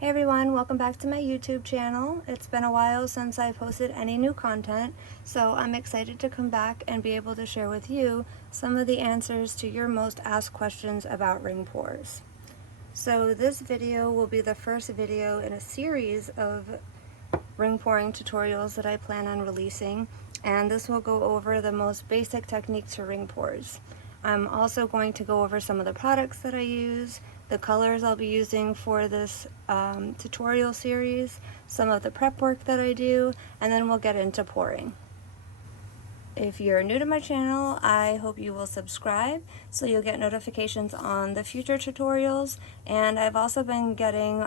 Hey everyone, welcome back to my YouTube channel. It's been a while since I posted any new content, so I'm excited to come back and be able to share with you some of the answers to your most asked questions about ring pours. So this video will be the first video in a series of ring pouring tutorials that I plan on releasing, and this will go over the most basic technique to ring pours. I'm also going to go over some of the products that I use, the colors I'll be using for this tutorial series, some of the prep work that I do, and then we'll get into pouring. If you're new to my channel, I hope you will subscribe so you'll get notifications on the future tutorials. And I've also been getting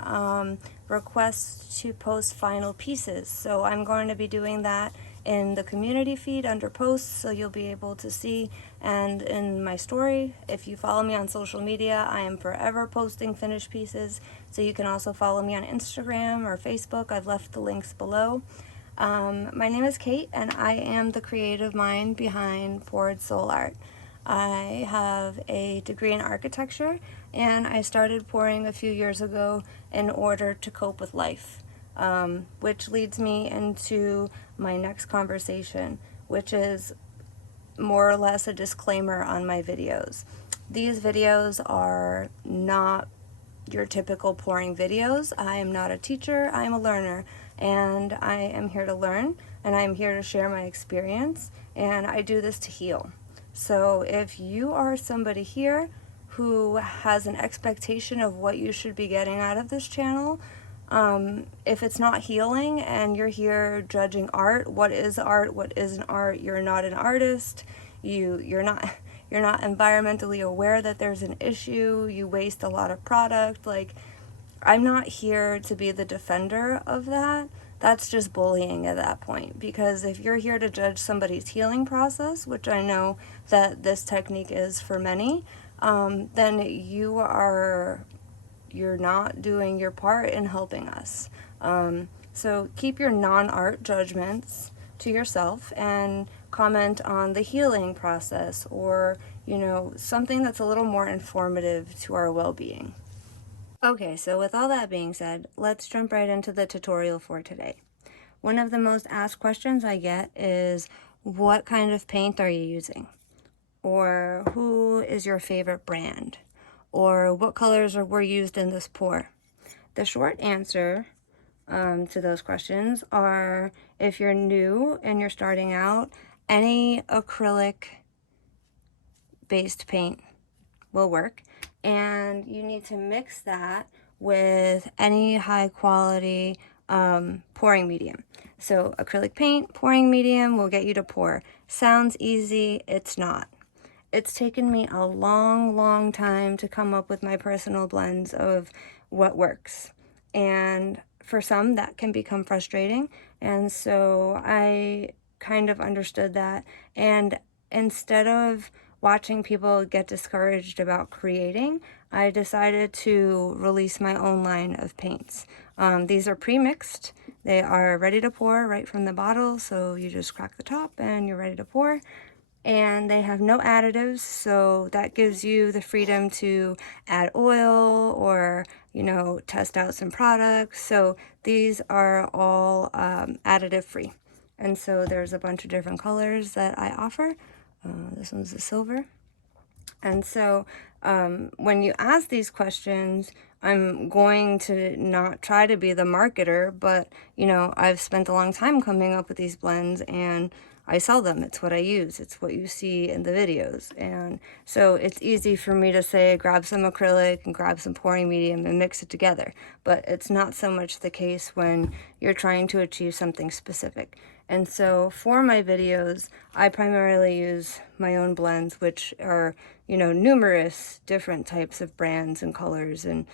requests to post final pieces, so I'm going to be doing that in the community feed under posts, so you'll be able to see, and in my story. If you follow me on social media, I am forever posting finished pieces, so you can also follow me on Instagram or Facebook. I've left the links below. My name is Kate, and I am the creative mind behind Poured Soul Art. I have a degree in architecture, and I started pouring a few years ago in order to cope with life, which leads me into my next conversation, which is more or less a disclaimer on my videos. These videos are not your typical pouring videos. I am not a teacher, I am a learner, and I am here to learn, and I am here to share my experience, and I do this to heal. So if you are somebody here who has an expectation of what you should be getting out of this channel, if it's not healing and you're here judging art, what isn't art, you're not an artist, you're not environmentally aware that there's an issue, you waste a lot of product, like, I'm not here to be the defender of that. That's just bullying at that point, because if you're here to judge somebody's healing process, which I know that this technique is for many, then you're not doing your part in helping us. So keep your non-art judgments to yourself and comment on the healing process, or, something that's a little more informative to our well-being. Okay, so with all that being said, let's jump right into the tutorial for today. One of the most asked questions I get is, what kind of paint are you using? Or who is your favorite brand? Or what colors were used in this pour? The short answer to those questions are, if you're new and you're starting out, any acrylic based paint will work, and you need to mix that with any high quality pouring medium. So acrylic paint, pouring medium will get you to pour. Sounds easy, it's not. It's taken me a long time to come up with my personal blends of what works. And for some, that can become frustrating. And so I kind of understood that. And instead of watching people get discouraged about creating, I decided to release my own line of paints. These are pre-mixed. They are ready to pour right from the bottle, so you just crack the top and you're ready to pour. And they have no additives, so that gives you the freedom to add oil or, test out some products. So these are all additive free. And so there's a bunch of different colors that I offer. This one's a silver. And so when you ask these questions, I'm going to not try to be the marketer, but, I've spent a long time coming up with these blends, and I sell them. It's what I use. It's what you see in the videos. And so it's easy for me to say, grab some acrylic and grab some pouring medium and mix it together. But it's not so much the case when you're trying to achieve something specific. And so for my videos, I primarily use my own blends, which are, numerous different types of brands and colors, and,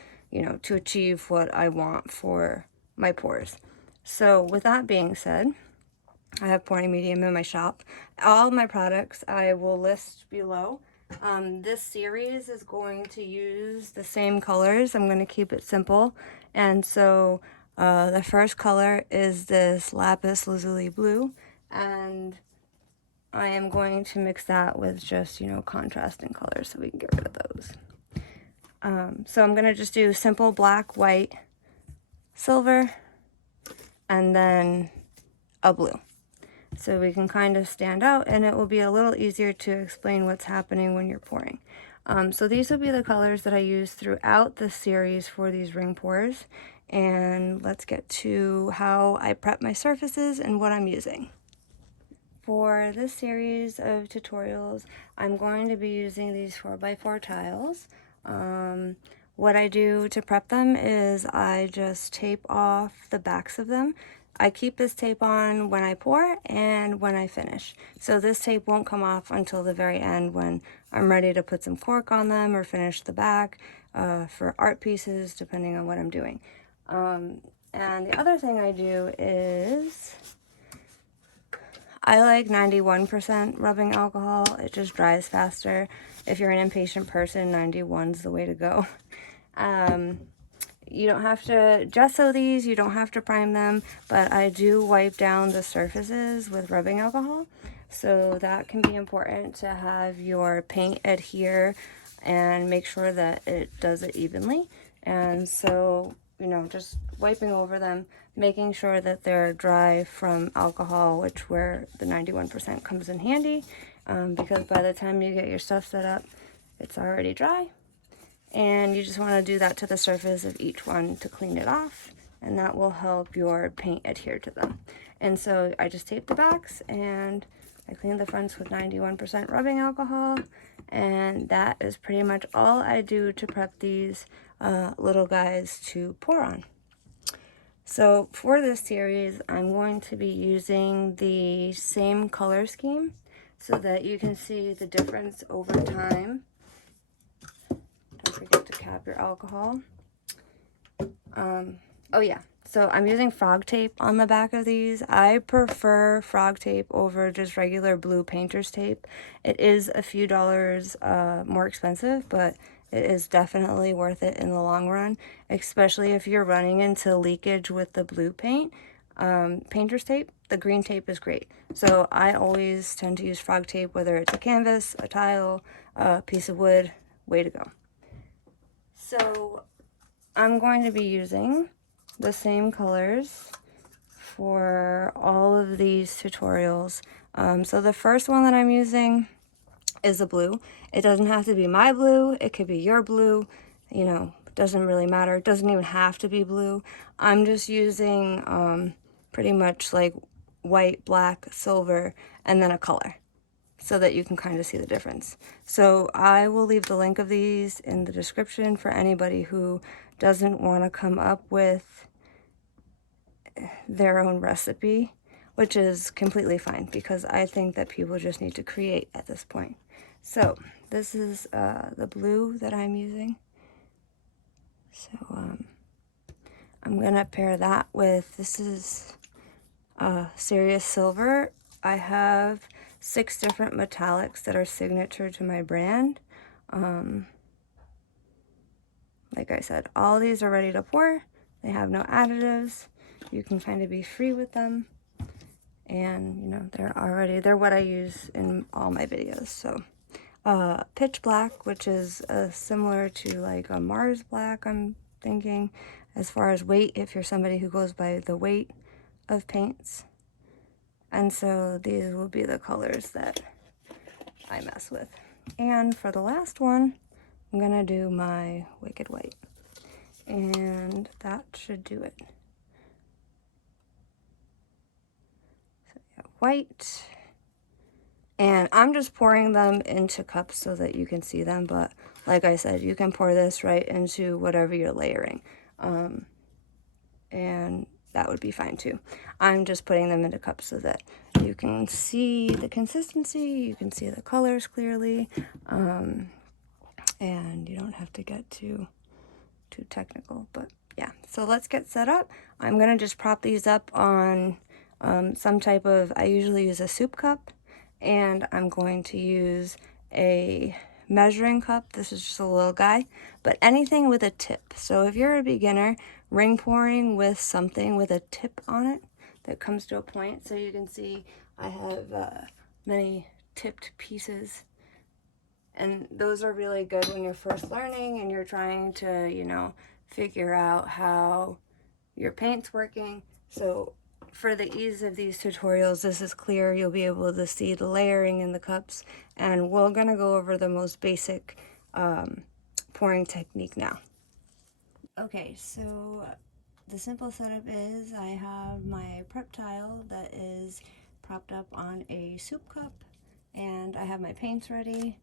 to achieve what I want for my pours. So with that being said, I have pouring medium in my shop. All my products I will list below. This series is going to use the same colors. I'm going to keep it simple. And so the first color is this Lapis Lazuli blue, and I am going to mix that with just, contrasting colors so we can get rid of those. So I'm going to just do simple black, white, silver, and then a blue. So we can kind of stand out, and it will be a little easier to explain what's happening when you're pouring. So these will be the colors that I use throughout the series for these ring pours. And let's get to how I prep my surfaces and what I'm using. For this series of tutorials, I'm going to be using these 4x4 tiles. What I do to prep them is I just tape off the backs of them. I keep this tape on when I pour and when I finish. So this tape won't come off until the very end when I'm ready to put some cork on them or finish the back for art pieces, depending on what I'm doing. And the other thing I do is I like 91% rubbing alcohol. It just dries faster. If you're an impatient person, 91's the way to go. You don't have to gesso these, you don't have to prime them, but I do wipe down the surfaces with rubbing alcohol. So that can be important to have your paint adhere and make sure that it does it evenly. And so, you know, just wiping over them, making sure that they're dry from alcohol, which where the 91% comes in handy, because by the time you get your stuff set up, it's already dry. And you just want to do that to the surface of each one to clean it off, and that will help your paint adhere to them. And so I just tape the backs and I clean the fronts with 91% rubbing alcohol, and that is pretty much all I do to prep these little guys to pour on. So for this series, I'm going to be using the same color scheme so that you can see the difference over time. Don't forget to cap your alcohol. Oh yeah, so I'm using frog tape on the back of these. I prefer frog tape over just regular blue painter's tape. It is a few dollars more expensive, but it is definitely worth it in the long run, especially if you're running into leakage with the blue paint. Painter's tape, the green tape is great. So I always tend to use frog tape, whether it's a canvas, a tile, a piece of wood, way to go. So I'm going to be using the same colors for all of these tutorials. So the first one that I'm using is a blue. It doesn't have to be my blue, it could be your blue, you know, doesn't really matter. It doesn't even have to be blue. I'm just using pretty much like white, black, silver, and then a color, so that you can kind of see the difference. So I will leave the link of these in the description for anybody who doesn't want to come up with their own recipe, which is completely fine because I think that people just need to create at this point. So this is the blue that I'm using. So I'm gonna pair that with, this is Serious Silver. I have 6 different metallics that are signature to my brand. Like I said, all these are ready to pour. They have no additives. You can kind of be free with them. And, you know, they're what I use in all my videos. So, Pitch Black, which is similar to like a Mars Black, I'm thinking, as far as weight, if you're somebody who goes by the weight of paints. And so these will be the colors that I mess with. And for the last one, I'm gonna do my Wicked White. And that should do it. So yeah, white. And I'm just pouring them into cups so that you can see them, but like I said, you can pour this right into whatever you're layering. And that would be fine too. I'm just putting them into cups so that you can see the consistency, you can see the colors clearly, and you don't have to get too technical. But yeah, so let's get set up. I'm gonna just prop these up on some type of, I usually use a soup cup, and I'm going to use a measuring cup. This is just a little guy, but anything with a tip. So if you're a beginner, ring pouring with something with a tip on it that comes to a point. So you can see I have many tipped pieces, and those are really good when you're first learning and you're trying to, you know, figure out how your paint's working. So for the ease of these tutorials, this is clear. You'll be able to see the layering in the cups, and we're gonna go over the most basic pouring technique now. Okay, so the simple setup is I have my prep tile that is propped up on a soup cup, and I have my paints ready.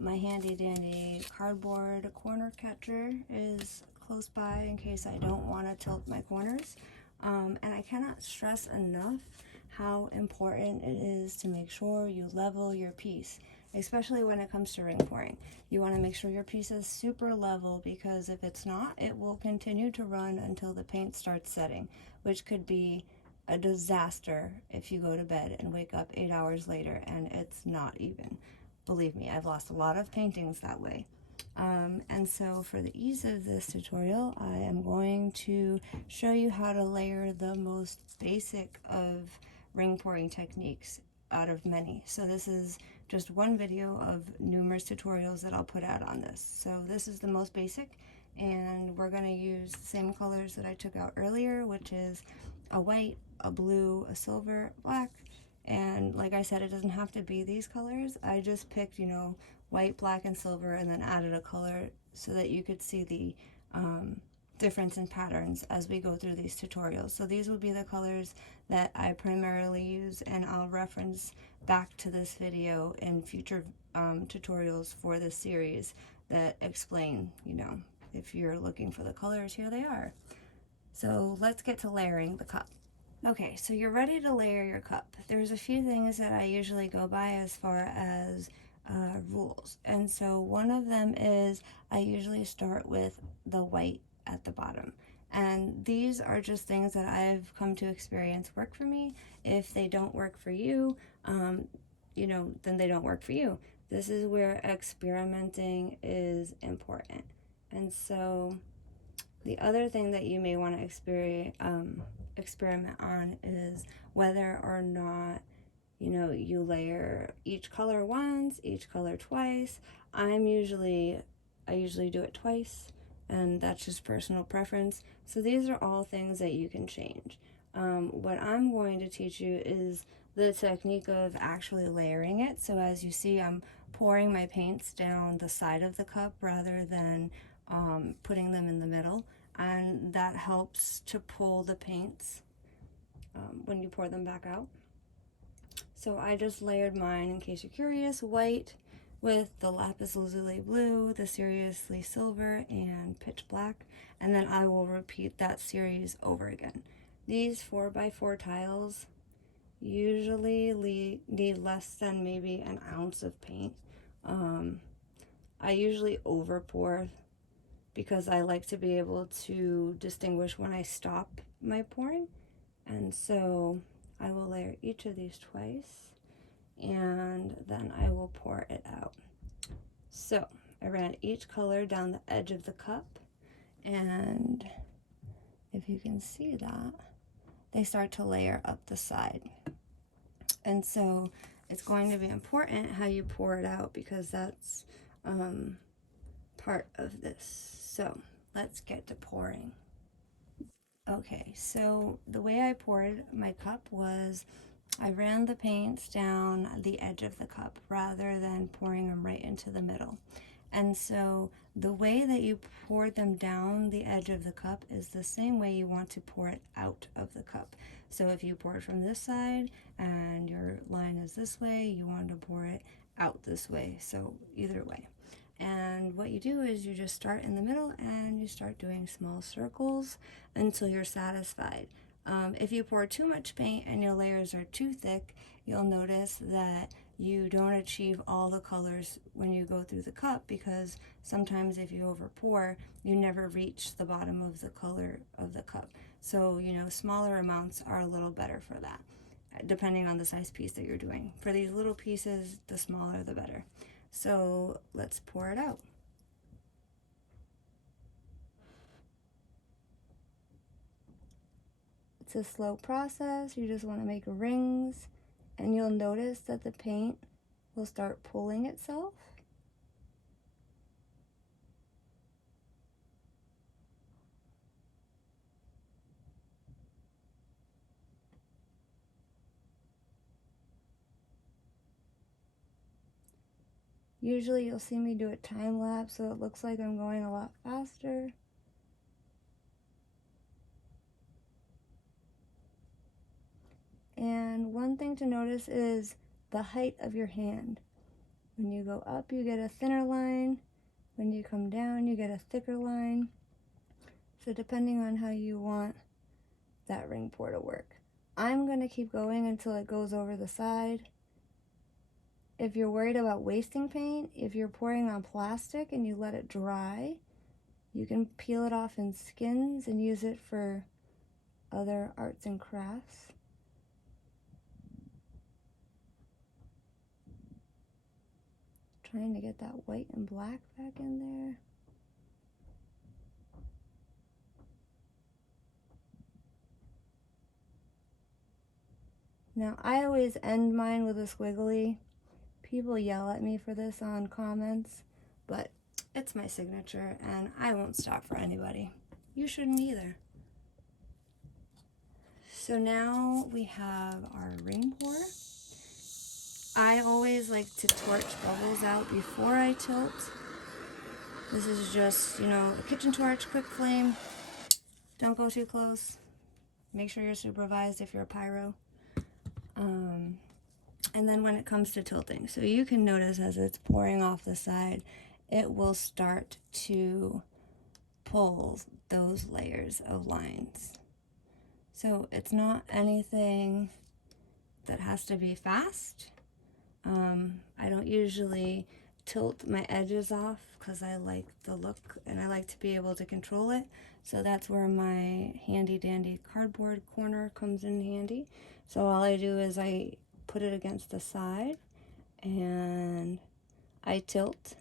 My handy dandy cardboard corner catcher is close by in case I don't want to tilt my corners. And I cannot stress enough how important it is to make sure you level your piece, especially when it comes to ring pouring. You want to make sure your piece is super level, because if it's not, it will continue to run until the paint starts setting, which could be a disaster if you go to bed and wake up 8 hours later and it's not even. Believe me, I've lost a lot of paintings that way. And so for the ease of this tutorial, I am going to show you how to layer the most basic of ring pouring techniques out of many. So this is just one video of numerous tutorials that I'll put out on this. So this is the most basic, and we're going to use the same colors that I took out earlier, which is a white, a blue, a silver, black. And like I said, it doesn't have to be these colors. I just picked, you know, white, black, and silver, and then added a color so that you could see the difference in patterns as we go through these tutorials. So these will be the colors that I primarily use, and I'll reference back to this video in future tutorials for this series that explain, you know, if you're looking for the colors, here they are. So let's get to layering the cup. Okay, so you're ready to layer your cup. There's a few things that I usually go by as far as rules. And so one of them is I usually start with the white at the bottom. And these are just things that I've come to experience work for me. If they don't work for you, you know, then they don't work for you. This is where experimenting is important. And so the other thing that you may want to experiment on is whether or not, you know, you layer each color once, each color twice. I usually do it twice, and that's just personal preference. So these are all things that you can change. What I'm going to teach you is the technique of actually layering it. So as you see, I'm pouring my paints down the side of the cup rather than putting them in the middle, and that helps to pull the paints when you pour them back out. So I just layered mine, in case you're curious, white with the Lapis Lazuli blue, the Seriously silver, and pitch black, and then I will repeat that series over again. These 4x4 tiles usually need less than maybe an ounce of paint. I usually over pour because I like to be able to distinguish when I stop my pouring, and so I will layer each of these twice, and then I will pour it out. So I ran each color down the edge of the cup, and if you can see that, they start to layer up the side. And so it's going to be important how you pour it out, because that's part of this. So let's get to pouring. Okay, so the way I poured my cup was I ran the paints down the edge of the cup rather than pouring them right into the middle. And so the way that you pour them down the edge of the cup is the same way you want to pour it out of the cup. So if you pour it from this side and your line is this way, you want to pour it out this way. So either way. And what you do is you just start in the middle and you start doing small circles until you're satisfied. If you pour too much paint and your layers are too thick, you'll notice that you don't achieve all the colors when you go through the cup, because sometimes if you over pour, you never reach the bottom of the color of the cup. So, you know, smaller amounts are a little better for that, depending on the size piece that you're doing. For these little pieces, the smaller the better. So let's pour it out. It's a slow process. You just want to make rings, and you'll notice that the paint will start pulling itself. Usually you'll see me do a time lapse, so it looks like I'm going a lot faster. And one thing to notice is the height of your hand. When you go up, you get a thinner line. When you come down, you get a thicker line. So depending on how you want that ring pour to work. I'm going to keep going until it goes over the side. If you're worried about wasting paint, if you're pouring on plastic and you let it dry, you can peel it off in skins and use it for other arts and crafts. Trying to get that white and black back in there. Now, I always end mine with a squiggly. People yell at me for this on comments, but it's my signature and I won't stop for anybody. You shouldn't either. So now we have our ring pour. I always like to torch bubbles out before I tilt. This is just, you know, a kitchen torch, quick flame. Don't go too close. Make sure you're supervised if you're a pyro. And then when it comes to tilting, so you can notice as it's pouring off the side, it will start to pull those layers of lines. So it's not anything that has to be fast. I don't usually tilt my edges off because I like the look and I like to be able to control it. So that's where my handy dandy cardboard corner comes in handy. So all I do is I put it against the side and I tilt.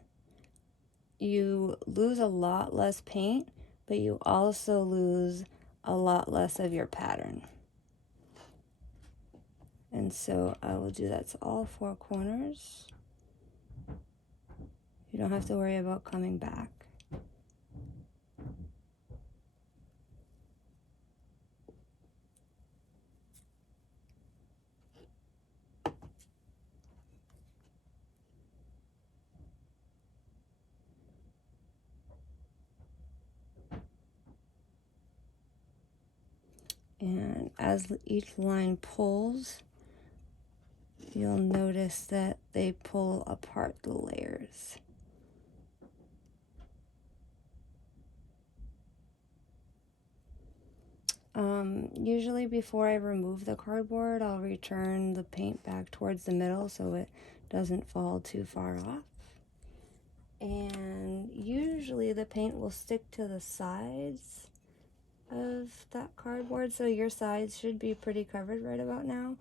You lose a lot less paint, but you also lose a lot less of your pattern. And so I will do that to all four corners. You don't have to worry about coming back. And as each line pulls, you'll notice that they pull apart the layers. Usually before I remove the cardboard, I'll return the paint back towards the middle so it doesn't fall too far off. And usually the paint will stick to the sides of that cardboard, so your sides should be pretty covered right about now.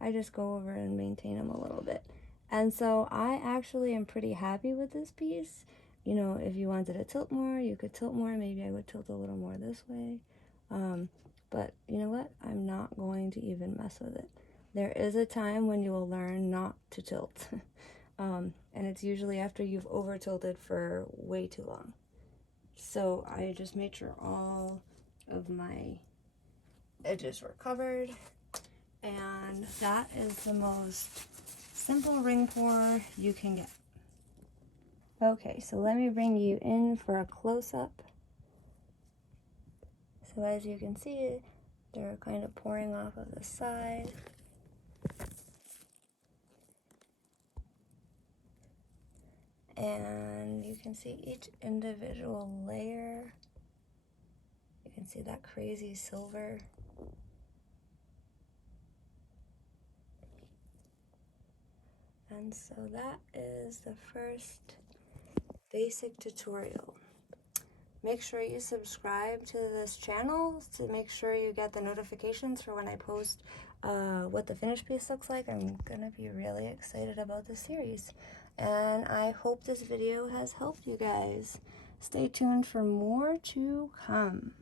I just go over and maintain them a little bit. And so I actually am pretty happy with this piece. You know, if you wanted to tilt more, you could tilt more. Maybe I would tilt a little more this way. But you know what? I'm not going to even mess with it. There is a time when you will learn not to tilt. And it's usually after you've over tilted for way too long. So I just made sure all of my edges were covered. And that is the most simple ring pour you can get. Okay, so let me bring you in for a close-up. So as you can see, they're kind of pouring off of the side. And you can see each individual layer. You can see that crazy silver. And so that is the first basic tutorial. Make sure you subscribe to this channel to make sure you get the notifications for when I post what the finished piece looks like. I'm gonna be really excited about this series. And I hope this video has helped you guys. Stay tuned for more to come.